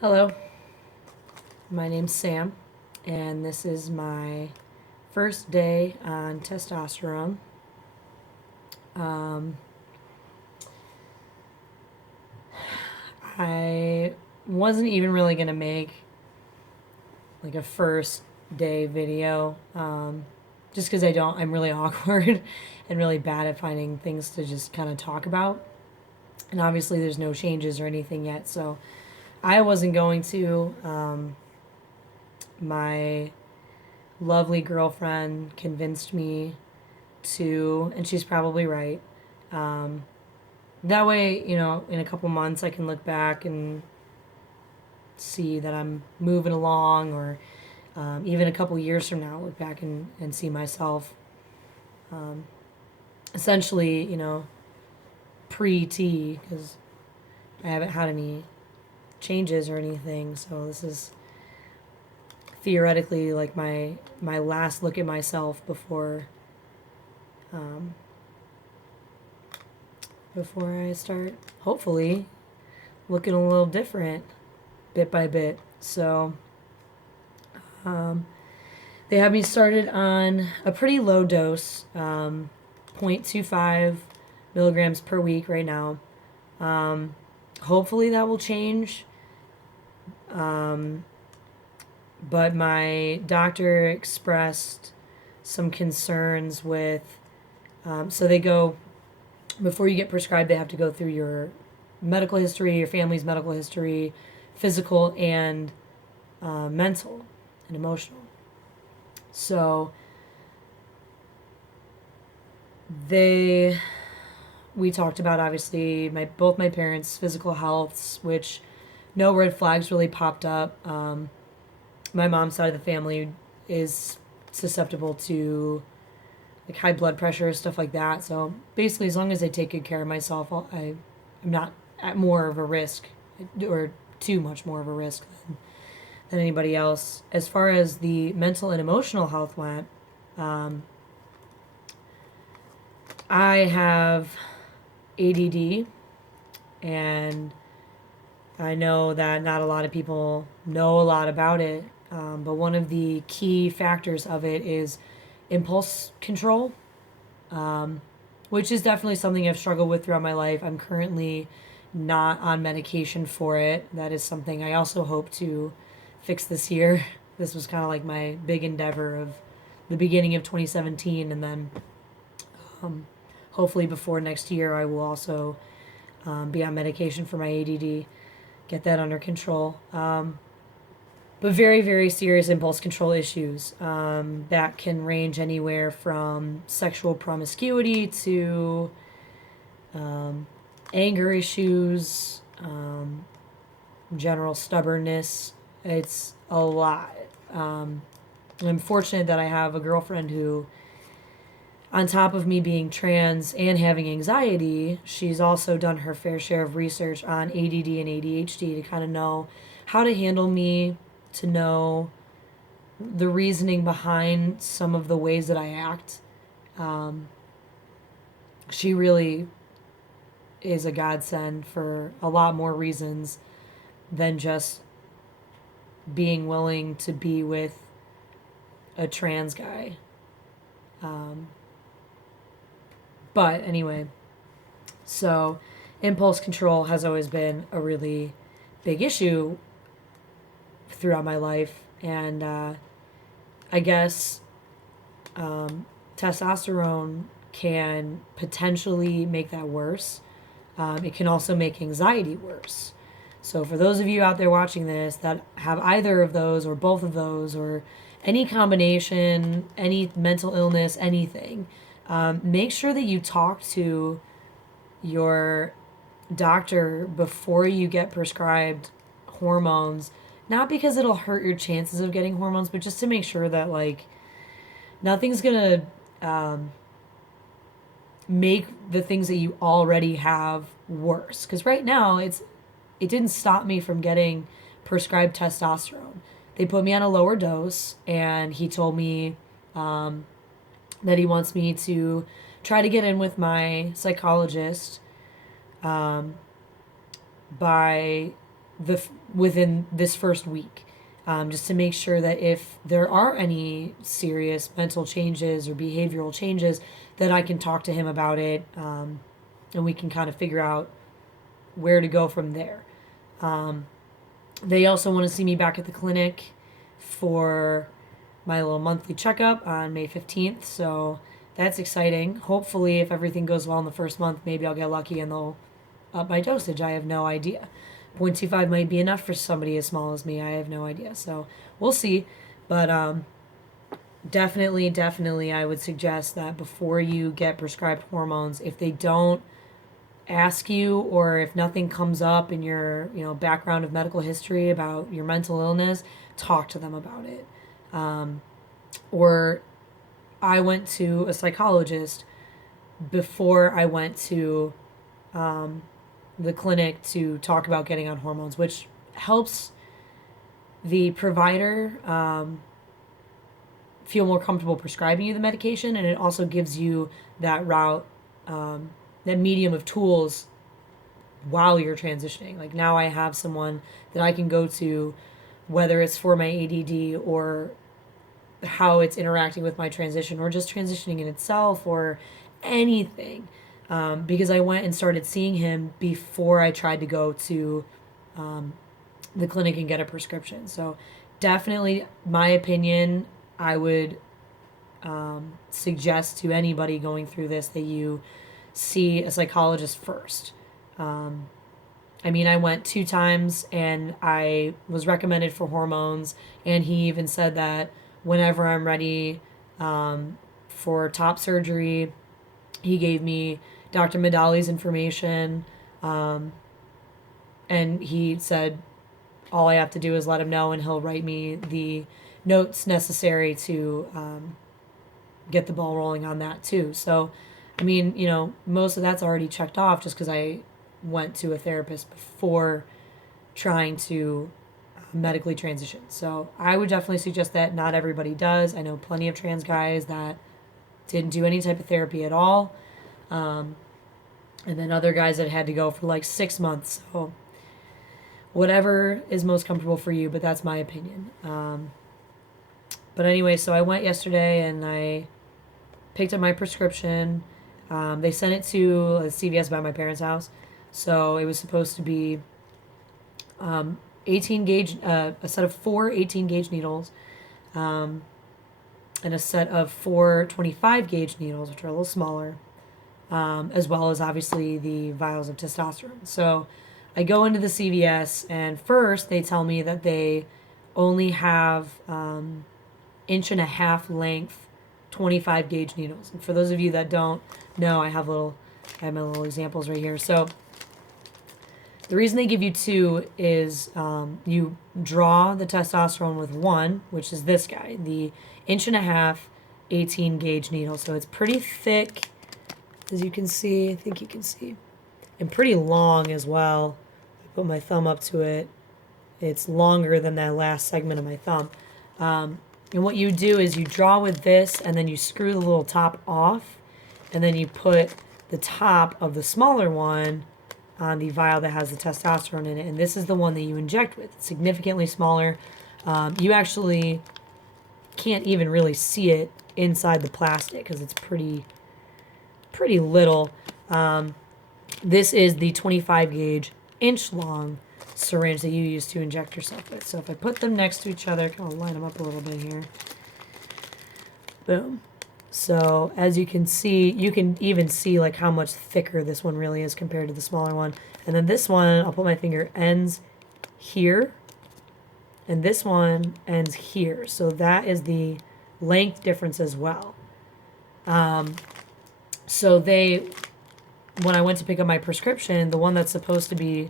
Hello, my name's Sam, and this is my first day on testosterone. Um, I wasn't even really gonna make like a first day video, just because I'm really awkward and really bad at finding things to just kind of talk about. And obviously, there's no changes or anything yet, so I wasn't going to. My lovely girlfriend convinced me to, and she's probably right. Um, that way, in a couple months, I can look back and see that I'm moving along, or even a couple years from now, look back and see myself um, essentially, pre T, because I haven't had any changes or anything. So this is theoretically like my last look at myself um, before I start, hopefully, looking a little different bit by bit. So um, they have me started on a pretty low dose, 0.25 milligrams per week right now. Hopefully that will change. Um, but my doctor expressed some concerns with, so they go, before you get prescribed, they have to go through your medical history, your family's medical history, physical and mental and emotional. So they we talked about obviously both my parents' physical healths, which no red flags really popped up. My mom's side of the family is susceptible to like high blood pressure, stuff like that. So basically, as long as I take good care of myself, I'm not at more of a risk, or too much more of a risk than anybody else. As far as the mental and emotional health went, um, I have ADD, and I know that not a lot of people know a lot about it, but one of the key factors of it is impulse control, um, which is definitely something I've struggled with throughout my life. I'm currently not on medication for it. That is something I also hope to fix this year. This was kind of like my big endeavor of the beginning of 2017, and then um, hopefully before next year, I will also be on medication for my ADD, get that under control. But very, very serious impulse control issues that can range anywhere from sexual promiscuity to um, anger issues, general stubbornness. It's a lot. Um, I'm fortunate that I have a girlfriend who, on top of me being trans and having anxiety, she's also done her fair share of research on ADD and ADHD to kind of know how to handle me, to know the reasoning behind some of the ways that I act. Um, she really is a godsend for a lot more reasons than just being willing to be with a trans guy. Um, but anyway, so impulse control has always been a really big issue throughout my life. And I guess testosterone can potentially make that worse. It can also make anxiety worse. So, for those of you out there watching this that have either of those or both of those or any combination, any mental illness, anything, make sure that you talk to your doctor before you get prescribed hormones. Not because it'll hurt your chances of getting hormones, but just to make sure that, like, nothing's gonna um, make the things that you already have worse. Because right now, it didn't stop me from getting prescribed testosterone. They put me on a lower dose, and he told me that he wants me to try to get in with my psychologist by within this first week, just to make sure that if there are any serious mental changes or behavioral changes, that I can talk to him about it, and we can kind of figure out where to go from there. They also want to see me back at the clinic for my little monthly checkup on May 15th. So that's exciting. Hopefully, if everything goes well in the first month, maybe I'll get lucky and they'll up my dosage. I have no idea. 0.25 might be enough for somebody as small as me. I have no idea. So we'll see. But definitely, I would suggest that before you get prescribed hormones, if they don't ask you, or if nothing comes up in your background of medical history about your mental illness, talk to them about it. Or I went to a psychologist before I went to the clinic to talk about getting on hormones, which helps the provider feel more comfortable prescribing you the medication, and it also gives you that route, that medium of tools while you're transitioning. Like now I have someone that I can go to, whether it's for my ADD or how it's interacting with my transition or just transitioning in itself or anything. Because I went and started seeing him before I tried to go to the clinic and get a prescription. So definitely, my opinion, I would suggest to anybody going through this that you see a psychologist first. I mean, I went 2 times and I was recommended for hormones, and he even said that whenever I'm ready for top surgery, he gave me Dr. Medali's information, and he said all I have to do is let him know and he'll write me the notes necessary to get the ball rolling on that too. So, I mean, most of that's already checked off just because I went to a therapist before trying to medically transition. So I would definitely suggest that. Not everybody does. I know plenty of trans guys that didn't do any type of therapy at all. And then other guys that had to go for like 6 months. So whatever is most comfortable for you, but that's my opinion. But anyway, so I went yesterday and I picked up my prescription. They sent it to a CVS by my parents' house. So it was supposed to be 18 gauge, a set of 4 18 gauge needles, and a set of 4 25 gauge needles, which are a little smaller, as well as obviously the vials of testosterone. So I go into the CVS, and first they tell me that they only have 1.5 inch length 25 gauge needles. And for those of you that don't know, I have my little examples right here. So the reason they give you 2 is you draw the testosterone with 1, which is this guy, the 1.5 inch 18 gauge needle. So it's pretty thick, as you can see. I think you can see. And pretty long as well. I put my thumb up to it. It's longer than that last segment of my thumb. And what you do is you draw with this, and then you screw the little top off, and then you put the top of the smaller one on the vial that has the testosterone in it. And this is the one that you inject with. It's significantly smaller. You actually can't even really see it inside the plastic because it's pretty little. This is the 25 gauge inch long syringe that you use to inject yourself with. So if I put them next to each other, kind of line them up a little bit here. Boom. So as you can see, you can even see like how much thicker this one really is compared to the smaller one. And then this one, I'll put my finger, ends here, and this one ends here. So that is the length difference as well. So when I went to pick up my prescription, the one that's supposed to be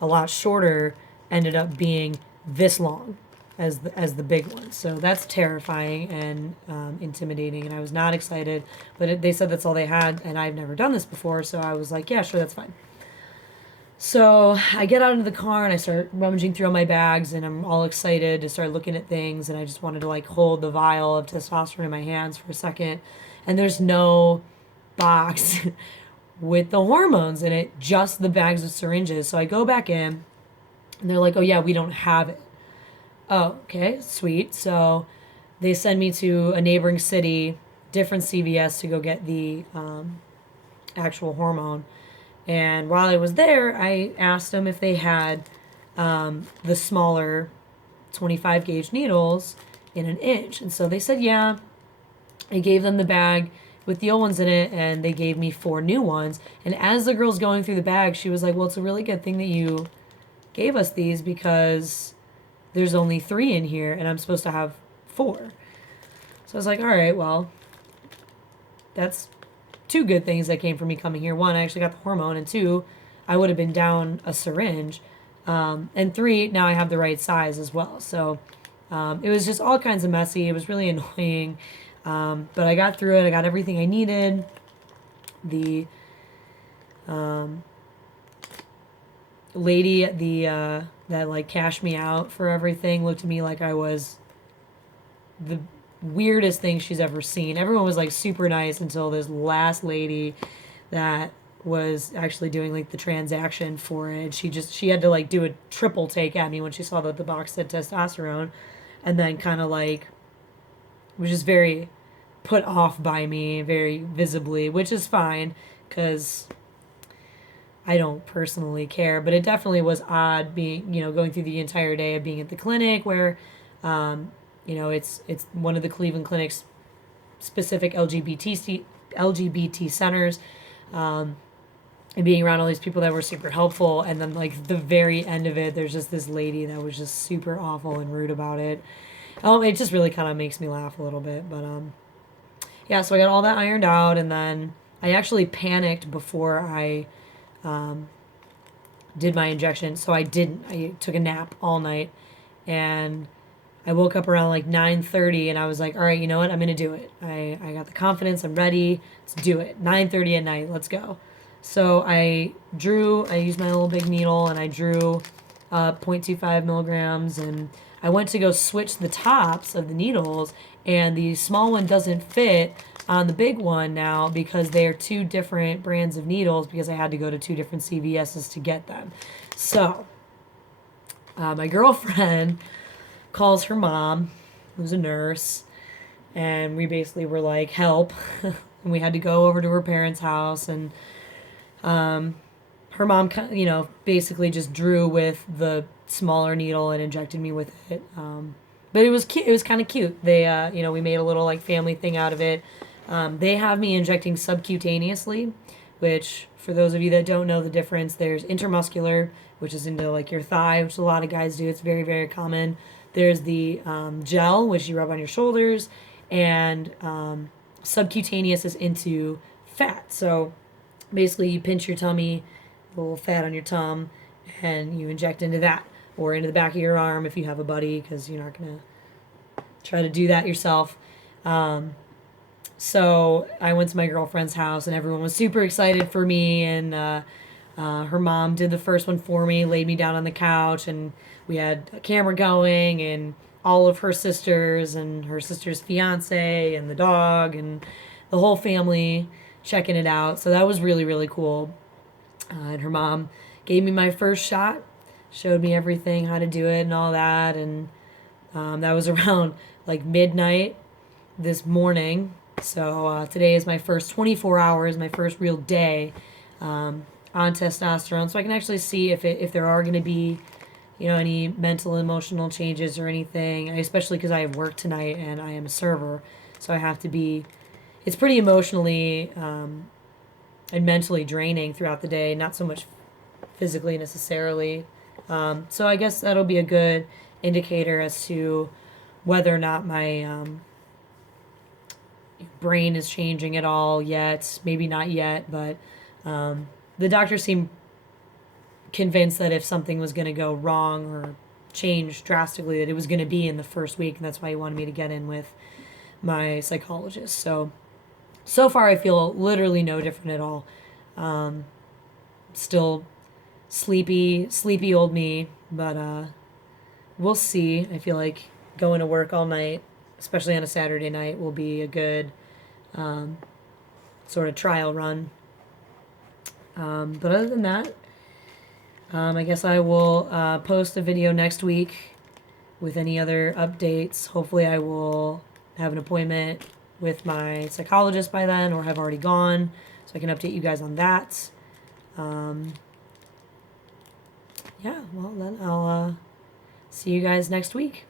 a lot shorter ended up being this long as the big one. So that's terrifying and intimidating, and I was not excited. But they said that's all they had, and I've never done this before, so I was like, yeah, sure, that's fine. So I get out into the car and I start rummaging through all my bags, and I'm all excited to start looking at things, and I just wanted to like hold the vial of testosterone in my hands for a second, and there's no box with the hormones in it, just the bags of syringes. So I go back in, And they're like, oh, yeah, we don't have it. Oh, okay, sweet. So they send me to a neighboring city, different CVS, to go get the actual hormone. And while I was there, I asked them if they had the smaller 25 gauge needles in an inch. And so they said, yeah. I gave them the bag with the old ones in it, and they gave me 4 new ones. And as the girl's going through the bag, she was like, well, it's a really good thing that you gave us these because there's only 3 in here, and I'm supposed to have 4. So I was like, all right, well, that's 2 good things that came from me coming here. 1, I actually got the hormone, and 2, I would have been down a syringe. And 3, now I have the right size as well. So it was just all kinds of messy. It was really annoying. But I got through it. I got everything I needed. The lady at the that like cashed me out for everything looked at me like I was the weirdest thing she's ever seen. Everyone was like super nice until this last lady that was actually doing like the transaction for it. She had to like do a triple take at me when she saw that the box said testosterone, and then kind of like was just very put off by me very visibly, which is fine because I don't personally care. But it definitely was odd being, going through the entire day of being at the clinic where, it's one of the Cleveland Clinic's specific LGBT centers, and being around all these people that were super helpful. And then like the very end of it, there's just this lady that was just super awful and rude about it. It just really kind of makes me laugh a little bit, but yeah, so I got all that ironed out, and then I actually panicked before I did my injection, so I didn't. I took a nap all night, and I woke up around like 9:30, and I was like, all right, you know what? I'm gonna do it. I got the confidence. I'm ready. Let's do it. 9:30 at night. Let's go. So I used my little big needle, and I drew 0.25 milligrams, and I went to go switch the tops of the needles, and the small one doesn't fit on the big one now because they are 2 different brands of needles because I had to go to 2 different CVS's to get them. So my girlfriend calls her mom, who's a nurse, and we basically were like, help. And we had to go over to her parents' house, and her mom, basically just drew with the smaller needle and injected me with it. But it was cute. It was kind of cute. They, we made a little like family thing out of it. They have me injecting subcutaneously, which for those of you that don't know the difference, there's intramuscular, which is into like your thigh, which a lot of guys do. It's very, very common. There's the gel, which you rub on your shoulders, and subcutaneous is into fat. So basically, you pinch your tummy, a little fat on your tongue, and you inject into that, or into the back of your arm if you have a buddy, because you're not going to try to do that yourself. So I went to my girlfriend's house, and everyone was super excited for me, and her mom did the first one for me, laid me down on the couch, and we had a camera going, and all of her sisters and her sister's fiance and the dog and the whole family checking it out. So that was really, really cool. And her mom gave me my first shot, showed me everything, how to do it and all that. And that was around like midnight this morning. So today is my first 24 hours, my first real day on testosterone. So I can actually see if there are going to be, any mental and emotional changes or anything, especially because I have work tonight and I am a server. So I have to be, it's pretty emotionally and mentally draining throughout the day, not so much physically necessarily. So I guess that'll be a good indicator as to whether or not my brain is changing at all yet. Maybe not yet, but the doctor seemed convinced that if something was going to go wrong or change drastically, that it was going to be in the first week, and that's why he wanted me to get in with my psychologist. So far I feel literally no different at all. Still sleepy old me, but we'll see. I feel like going to work all night, especially on a Saturday night, will be a good sort of trial run. But other than that, I guess I will post a video next week with any other updates. Hopefully, I will have an appointment with my psychologist by then, or have already gone, so I can update you guys on that. Yeah, well, then I'll see you guys next week.